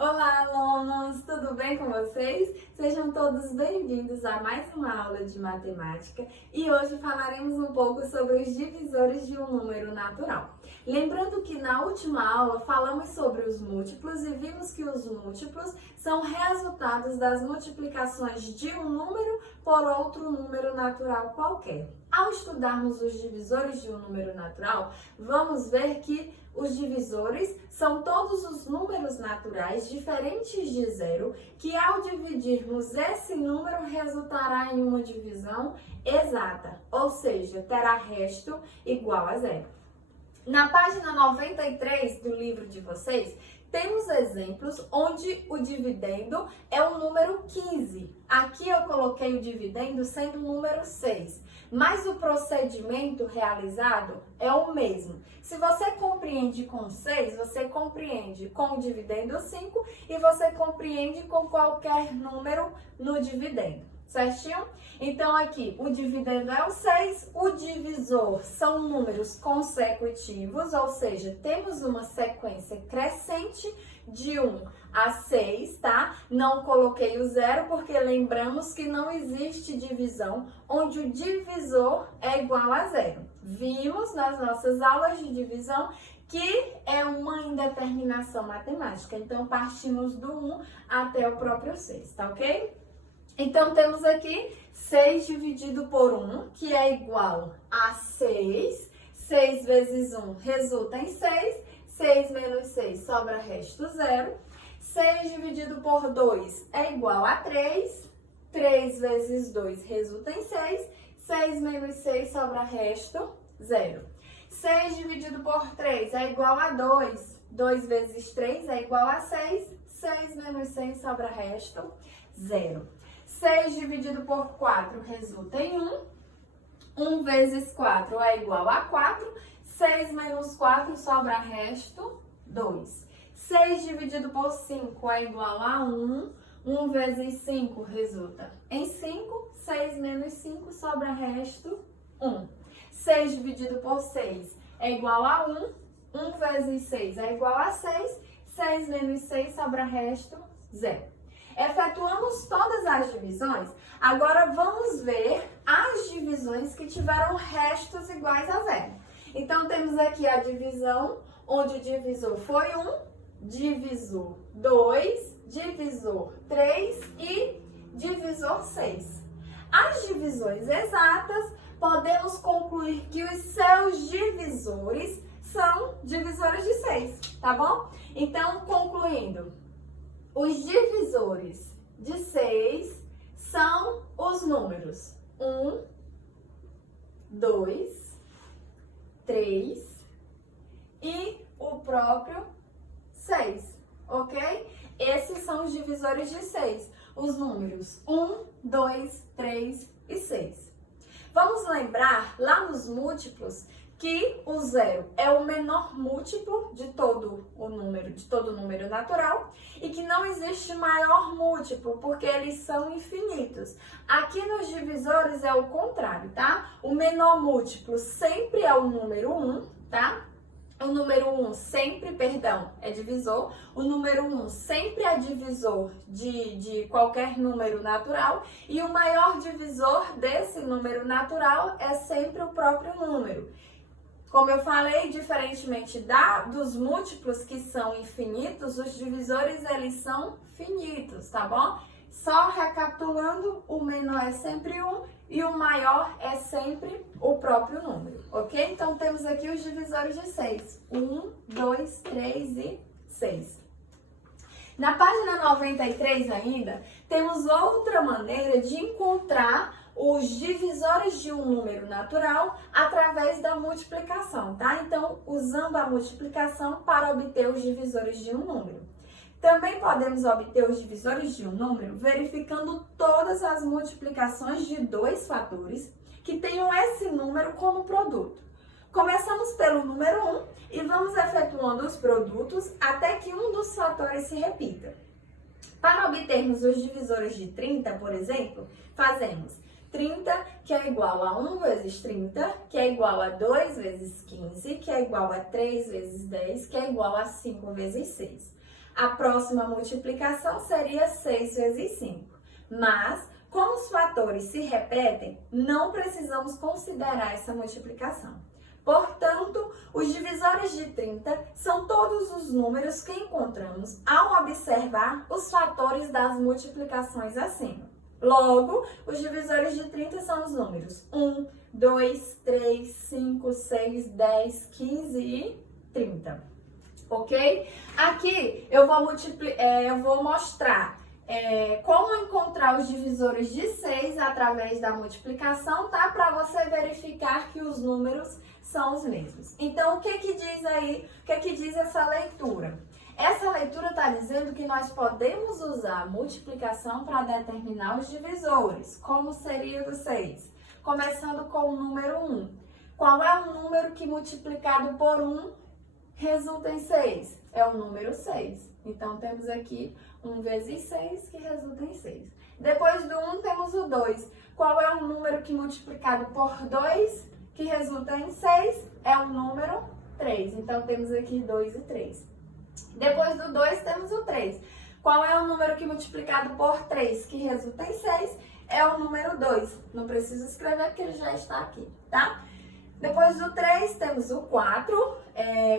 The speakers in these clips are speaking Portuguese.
Olá, alunos! Tudo bem com vocês? Sejam todos bem-vindos a mais uma aula de matemática e hoje falaremos um pouco sobre os divisores de um número natural. Lembrando que na última aula falamos sobre os múltiplos e vimos que os múltiplos são resultados das multiplicações de um número por outro número natural qualquer. Ao estudarmos os divisores de um número natural, vamos ver que os divisores são todos os números naturais diferentes de zero, que ao dividirmos esse número resultará em uma divisão exata, ou seja, terá resto igual a zero. Na página 93 do livro de vocês, temos exemplos onde o dividendo é o número 15. Aqui eu coloquei o dividendo sendo o número 6, mas o procedimento realizado é o mesmo. Se você compreende com 6, você compreende com o dividendo 5 e você compreende com qualquer número no dividendo. Certinho? Então aqui o dividendo é o 6, o divisor são números consecutivos, ou seja, temos uma sequência crescente de 1 a 6, tá? Não coloquei o zero porque lembramos que não existe divisão onde o divisor é igual a zero. Vimos nas nossas aulas de divisão que é uma indeterminação matemática, então partimos do 1 até o próprio 6, tá ok? Então, temos aqui 6 dividido por 1, que é igual a 6. 6 vezes 1 resulta em 6. 6 menos 6 sobra resto 0. 6 dividido por 2 é igual a 3. 3 vezes 2 resulta em 6. 6 menos 6 sobra resto 0. 6 dividido por 3 é igual a 2. 2 vezes 3 é igual a 6. 6 menos 6 sobra resto 0. 6 dividido por 4 resulta em 1. 1 vezes 4 é igual a 4. 6 menos 4 sobra resto 2. 6 dividido por 5 é igual a 1. 1 vezes 5 resulta em 5. 6 menos 5 sobra resto 1. 6 dividido por 6 é igual a 1. 1 vezes 6 é igual a 6. 6 menos 6 sobra resto 0. Efetuamos todas as divisões, agora vamos ver as divisões que tiveram restos iguais a zero. Então, temos aqui a divisão, onde o divisor foi 1, divisor 2, divisor 3 e divisor 6. As divisões exatas, podemos concluir que os seus divisores são divisores de 6, tá bom? Então, concluindo, os divisores de 6 são os números 1, 2, 3 e o próprio 6, ok? Esses são os divisores de 6, os números 1, 2, 3 e 6. Vamos lembrar lá nos múltiplos que o zero é o menor múltiplo de todo número natural e que não existe maior múltiplo, porque eles são infinitos. Aqui nos divisores é o contrário, tá? O menor múltiplo sempre é o número 1, tá? O número 1 sempre, é divisor. O número 1 sempre é divisor de qualquer número natural. E o maior divisor desse número natural é sempre o próprio número. Como eu falei, diferentemente dos múltiplos que são infinitos, os divisores eles são finitos, tá bom? Só recapitulando, o menor é sempre 1 e o maior é sempre o próprio número, ok? Então, temos aqui os divisores de 6. 1, 2, 3 e 6. Na página 93 ainda, temos outra maneira de encontrar os divisores de um número natural através da multiplicação, tá? Então, usando a multiplicação para obter os divisores de um número. Também podemos obter os divisores de um número verificando todas as multiplicações de dois fatores que tenham esse número como produto. Começamos pelo número 1 e vamos efetuando os produtos até que um dos fatores se repita. Para obtermos os divisores de 30, por exemplo, fazemos 30, que é igual a 1 vezes 30, que é igual a 2 vezes 15, que é igual a 3 vezes 10, que é igual a 5 vezes 6. A próxima multiplicação seria 6 vezes 5. Mas, como os fatores se repetem, não precisamos considerar essa multiplicação. Portanto, os divisores de 30 são todos os números que encontramos ao observar os fatores das multiplicações acima. Logo, os divisores de 30 são os números 1, 2, 3, 5, 6, 10, 15 e 30. Ok? Aqui eu vou mostrar como encontrar os divisores de 6 através da multiplicação, tá? Para você verificar que os números são os mesmos. Então, o que diz aí? O que diz essa leitura? Essa leitura está dizendo que nós podemos usar a multiplicação para determinar os divisores. Como seria do 6? Começando com o número 1. Qual é o número que multiplicado por 1 resulta em 6? É o número 6. Então, temos aqui 1 vezes 6, que resulta em 6. Depois do 1, temos o 2. Qual é o número que multiplicado por 2, que resulta em 6? É o número 3. Então, temos aqui 2 e 3. Depois do 2, temos o 3. Qual é o número que multiplicado por 3, que resulta em 6? É o número 2. Não preciso escrever porque ele já está aqui, tá? Depois do 3, temos o 4.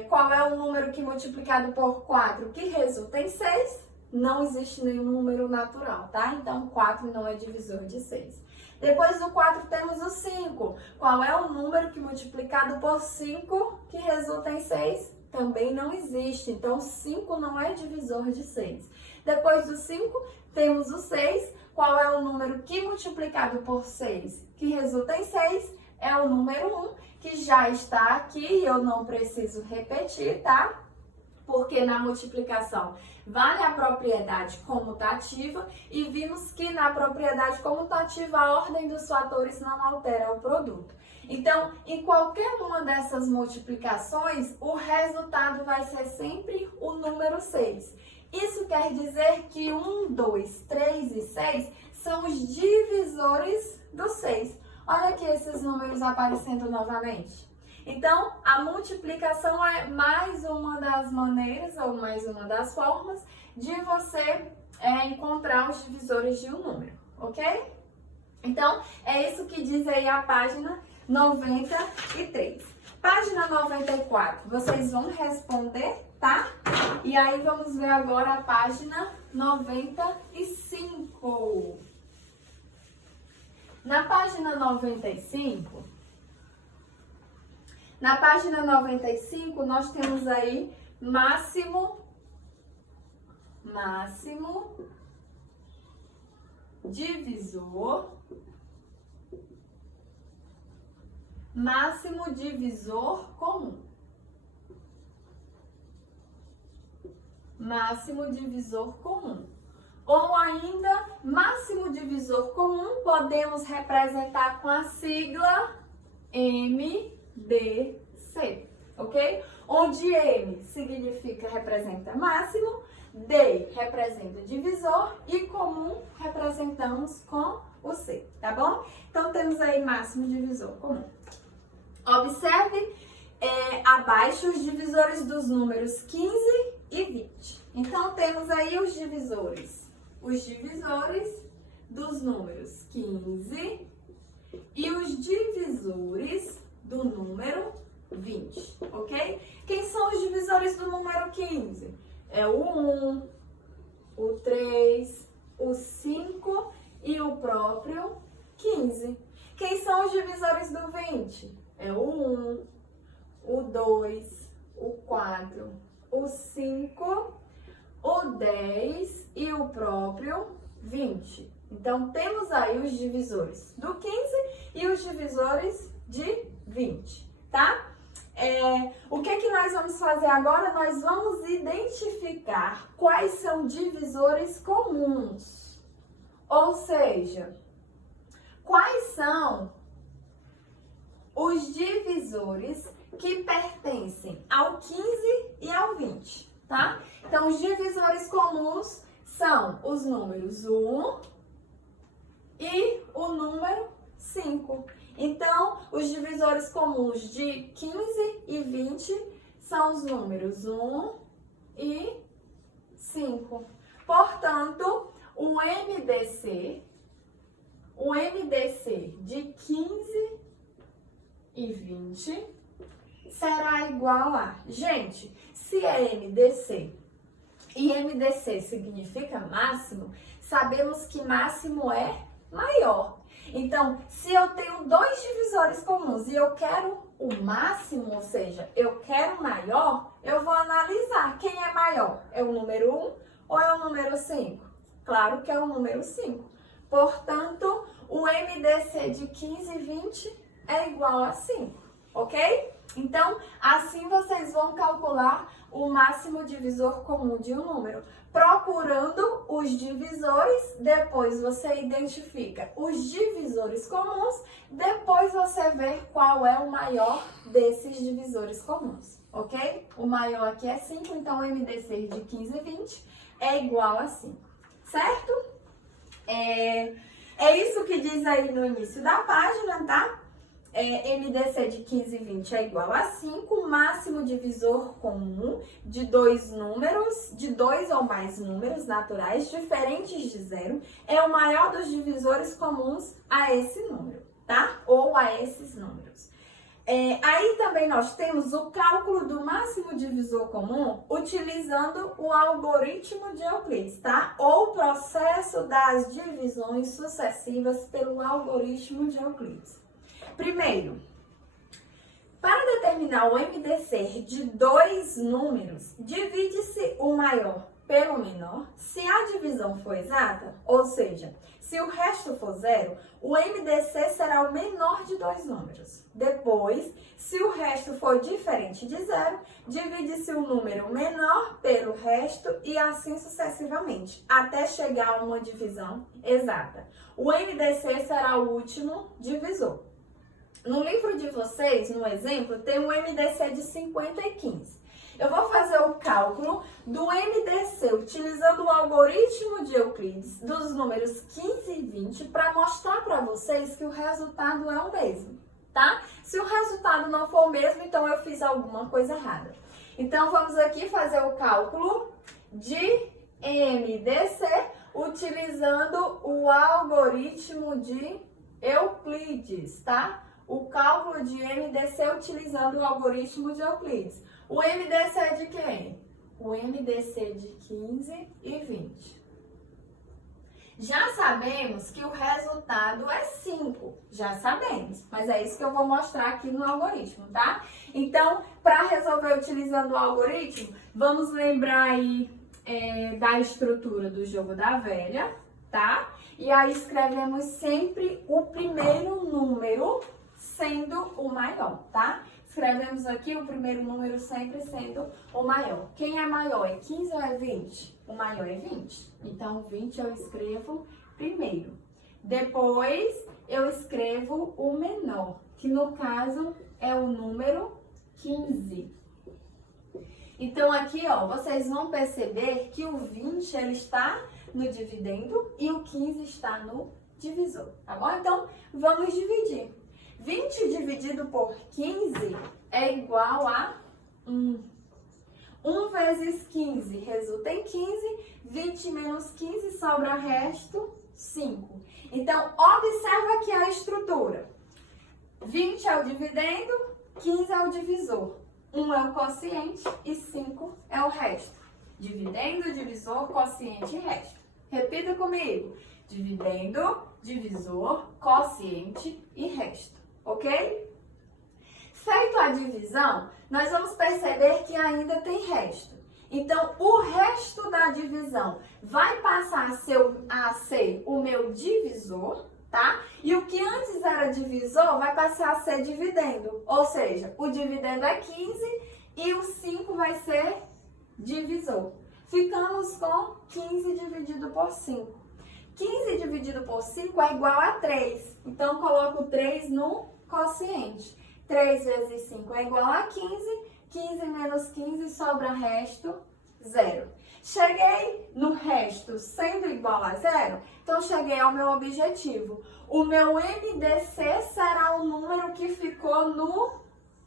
Qual é o número que multiplicado por 4, que resulta em 6? Não existe nenhum número natural, tá? Então, 4 não é divisor de 6. Depois do 4, temos o 5. Qual é o número que multiplicado por 5, que resulta em 6? Também não existe. Então, 5 não é divisor de 6. Depois do 5, temos o 6. Qual é o número que multiplicado por 6, que resulta em 6? É o número 1, que já está aqui, eu não preciso repetir, tá? Porque na multiplicação vale a propriedade comutativa e vimos que na propriedade comutativa a ordem dos fatores não altera o produto. Então, em qualquer uma dessas multiplicações, o resultado vai ser sempre o número 6. Isso quer dizer que 1, 2, 3 e 6 são os divisores do 6. Olha aqui esses números aparecendo novamente. Então, a multiplicação é mais uma das maneiras ou mais uma das formas de você encontrar os divisores de um número, ok? Então, é isso que diz aí a página 93. Página 94, vocês vão responder, tá? E aí, vamos ver agora a página 95. Na página 95, nós temos aí máximo divisor comum. Máximo divisor comum. Ou ainda, máximo divisor comum podemos representar com a sigla MDC, ok? Onde M representa máximo, D representa divisor e comum representamos com o C, tá bom? Então, temos aí máximo divisor comum. Observe abaixo os divisores dos números 15 e 20. Então, temos aí os divisores dos números 15 e os divisores do número 20, ok? Quem são os divisores do número 15? É o 1, o 3, o 5 e o próprio 15. Quem são os divisores do 20? É o 1, o 2, o 4, o 5, o 10 e o próprio 20. Então, temos aí os divisores do 15 e os divisores de 20, tá? O que nós vamos fazer agora? Nós vamos identificar quais são divisores comuns. Ou seja, quais são os divisores que pertencem ao 15 e ao 20, tá? Então, os divisores comuns são os números 1 e o número 5. Então, os divisores comuns de 15 e 20 são os números 1 e 5. Portanto, o MDC de 15 e 20 será igual a... Gente, se é MDC e MDC significa máximo, sabemos que máximo é maior. Então, se eu tenho dois divisores comuns e eu quero o máximo, ou seja, eu quero maior, eu vou analisar quem é maior. É o número 1 ou é o número 5? Claro que é o número 5. Portanto, o MDC de 15 e 20 é igual a 5, ok? Então, assim vocês vão calcular o máximo divisor comum de um número. Procurando os divisores, depois você identifica os divisores comuns, depois você vê qual é o maior desses divisores comuns, ok? O maior aqui é 5, então o MDC de 15 e 20 é igual a 5, certo? É isso que diz aí no início da página, tá? MDC de 15 e 20 é igual a 5, máximo divisor comum de dois números, de dois ou mais números naturais diferentes de zero, é o maior dos divisores comuns a esse número, tá? Ou a esses números. Aí também nós temos o cálculo do máximo divisor comum utilizando o algoritmo de Euclides, tá? Ou processo das divisões sucessivas pelo algoritmo de Euclides. Primeiro, para determinar o MDC de dois números, divide-se o maior pelo menor. Se a divisão for exata, ou seja, se o resto for zero, o MDC será o menor de dois números. Depois, se o resto for diferente de zero, divide-se o número menor pelo resto e assim sucessivamente, até chegar a uma divisão exata. O MDC será o último divisor. No livro de vocês, no exemplo, tem um MDC de 50 e 15. Eu vou fazer o cálculo do MDC utilizando o algoritmo de Euclides dos números 15 e 20 para mostrar para vocês que o resultado é o mesmo, tá? Se o resultado não for o mesmo, então eu fiz alguma coisa errada. Então, vamos aqui fazer o cálculo de MDC utilizando o algoritmo de Euclides, tá? O cálculo de MDC utilizando o algoritmo de Euclides. O MDC é de quem? O MDC de 15 e 20. Já sabemos que o resultado é 5. Já sabemos, mas é isso que eu vou mostrar aqui no algoritmo, tá? Então, para resolver utilizando o algoritmo, vamos lembrar aí da estrutura do jogo da velha, tá? E aí escrevemos sempre o primeiro número sendo o maior, tá? Escrevemos aqui o primeiro número sempre sendo o maior. Quem é maior? É 15 ou é 20? O maior é 20. Então, 20 eu escrevo primeiro. Depois, eu escrevo o menor, que no caso é o número 15. Então, aqui, ó, vocês vão perceber que o 20 ele está no dividendo e o 15 está no divisor, tá bom? Então, vamos dividir. 20 dividido por 15 é igual a 1. 1 vezes 15 resulta em 15. 20 menos 15 sobra resto 5. Então, observa aqui a estrutura. 20 é o dividendo, 15 é o divisor. 1 é o quociente e 5 é o resto. Dividendo, divisor, quociente e resto. Repita comigo. Dividendo, divisor, quociente e resto. Ok? Feito a divisão, nós vamos perceber que ainda tem resto. Então, o resto da divisão vai passar a ser o meu divisor, tá? E o que antes era divisor vai passar a ser dividendo. Ou seja, o dividendo é 15 e o 5 vai ser divisor. Ficamos com 15 dividido por 5. 15 dividido por 5 é igual a 3. Então, coloco 3 no quociente. 3 vezes 5 é igual a 15. 15 menos 15 sobra resto 0. Cheguei no resto sendo igual a 0, então cheguei ao meu objetivo. O meu MDC será o número que ficou no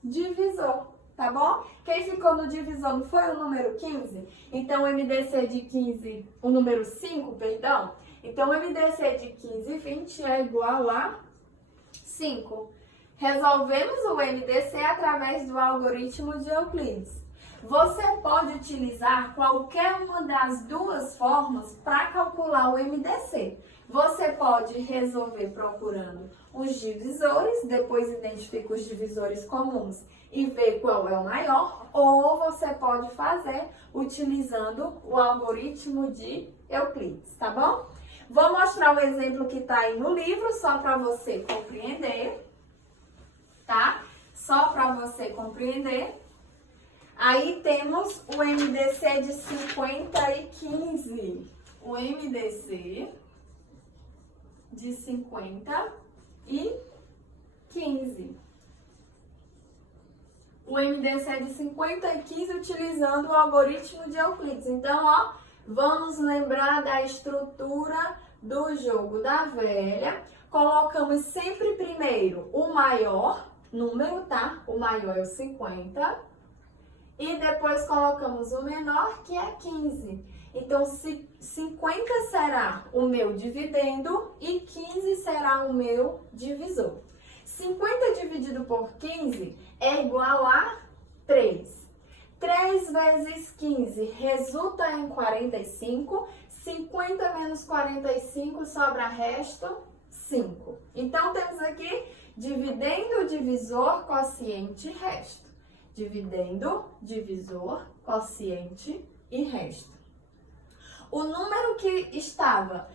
divisor, tá? tá bom? Quem ficou no divisor não foi o número 15? Então, o MDC de 15, o número 5, perdão. Então, o MDC de 15 e 20 é igual a 5. Resolvemos o MDC através do algoritmo de Euclides. Você pode utilizar qualquer uma das duas formas para calcular o MDC. Você pode resolver procurando os divisores, depois identifica os divisores comuns e vê qual é o maior, ou você pode fazer utilizando o algoritmo de Euclides, tá bom? Vou mostrar o exemplo que está aí no livro, só para você compreender, tá? Só para você compreender. Aí temos o MDC de 50 e 15. O MDC de 50 e 15. O MDC de 50 e 15 utilizando o algoritmo de Euclides. Então, ó, vamos lembrar da estrutura do jogo da velha. Colocamos sempre primeiro o maior número, tá? O maior é o 50. E depois colocamos o menor, que é 15. Então, 50 será o meu dividendo e 15 será o meu divisor. 50 dividido por 15 é igual a 3. 3 vezes 15 resulta em 45. 50 menos 45 sobra resto 5. Então, temos aqui dividendo, divisor, quociente e resto. Dividendo, divisor, quociente e resto. O número que estava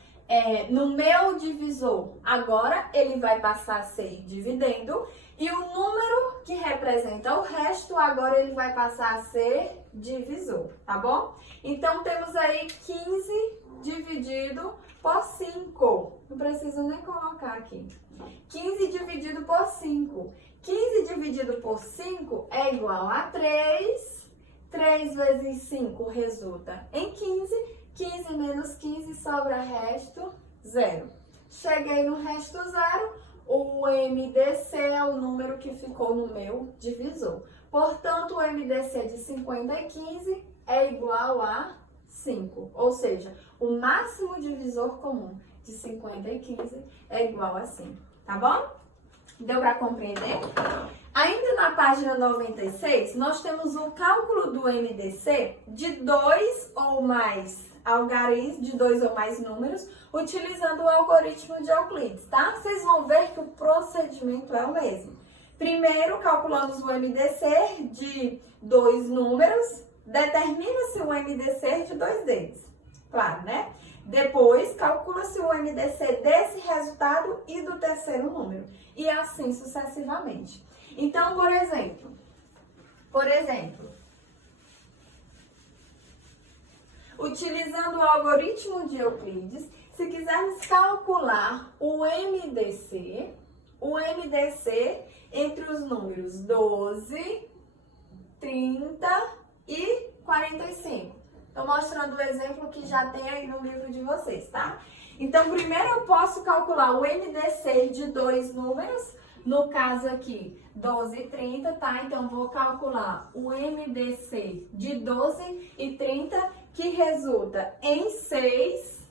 no meu divisor, agora ele vai passar a ser dividendo. E o número que representa o resto, agora ele vai passar a ser divisor, tá bom? Então, temos aí 15 dividido por 5. Não preciso nem colocar aqui. 15 dividido por 5. 15 dividido por 5 é igual a 3. 3 vezes 5 resulta em 15. 15 menos 15 sobra resto 0. Cheguei no resto 0. O MDC é o número que ficou no meu divisor. Portanto, o MDC de 50 e 15 é igual a 5. Ou seja, o máximo divisor comum de 50 e 15 é igual a 5. Tá bom? Deu para compreender? Ainda na página 96, nós temos o cálculo do MDC de 2 ou mais algarismos, de 2 ou mais números, utilizando o algoritmo de Euclides, tá? Vocês vão ver que o procedimento é o mesmo. Primeiro, calculamos o MDC de 2 números, determina-se o MDC de 2 deles, claro, né? Depois, calcula-se o MDC desse resultado e do terceiro número. E assim sucessivamente. Então, por exemplo, utilizando o algoritmo de Euclides, se quisermos calcular o MDC entre os números 12, 30 e 45. Estou mostrando o exemplo que já tem aí no livro de vocês, tá? Então, primeiro eu posso calcular o MDC de 2 números, no caso aqui, 12 e 30, tá? Então, vou calcular o MDC de 12 e 30, que resulta em 6.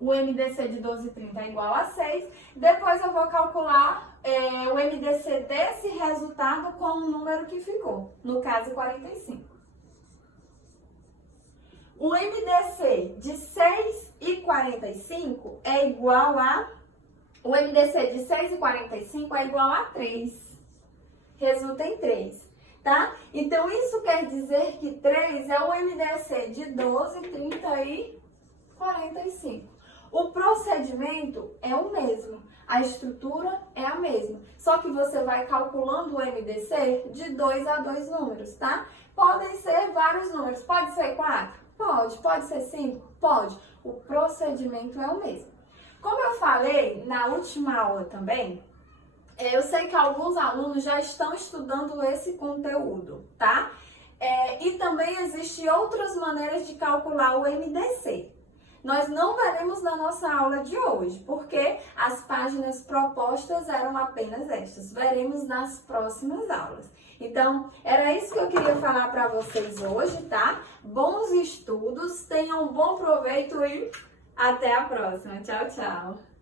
O MDC de 12 e 30 é igual a 6. Depois eu vou calcular o MDC desse resultado com o número que ficou, no caso 45. O MDC de 6 e 45 é igual a... O MDC de 6 e 45 é igual a 3. Resulta em 3, tá? Então, isso quer dizer que 3 é o MDC de 12, 30 e 45. O procedimento é o mesmo. A estrutura é a mesma. Só que você vai calculando o MDC de 2 a 2 números, tá? Podem ser vários números. Pode ser 4? Pode. Pode ser 5? Pode. O procedimento é o mesmo. Como eu falei na última aula também, eu sei que alguns alunos já estão estudando esse conteúdo, tá? E também existem outras maneiras de calcular o MDC. nós não veremos na nossa aula de hoje, porque as páginas propostas eram apenas estas. Veremos nas próximas aulas. Então, era isso que eu queria falar para vocês hoje, tá? Bons estudos, tenham um bom proveito e até a próxima. Tchau, tchau!